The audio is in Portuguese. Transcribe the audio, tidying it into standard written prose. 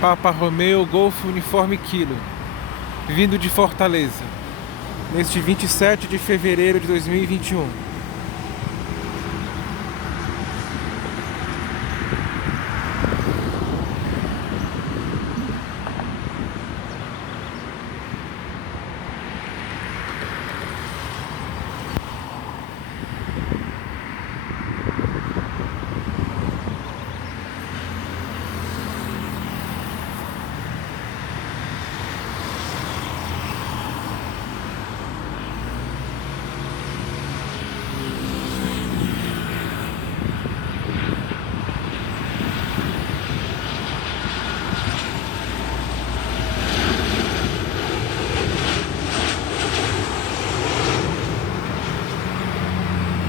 Papa Romeo Golf Uniforme Kilo, vindo de Fortaleza, neste 27 de fevereiro de 2021.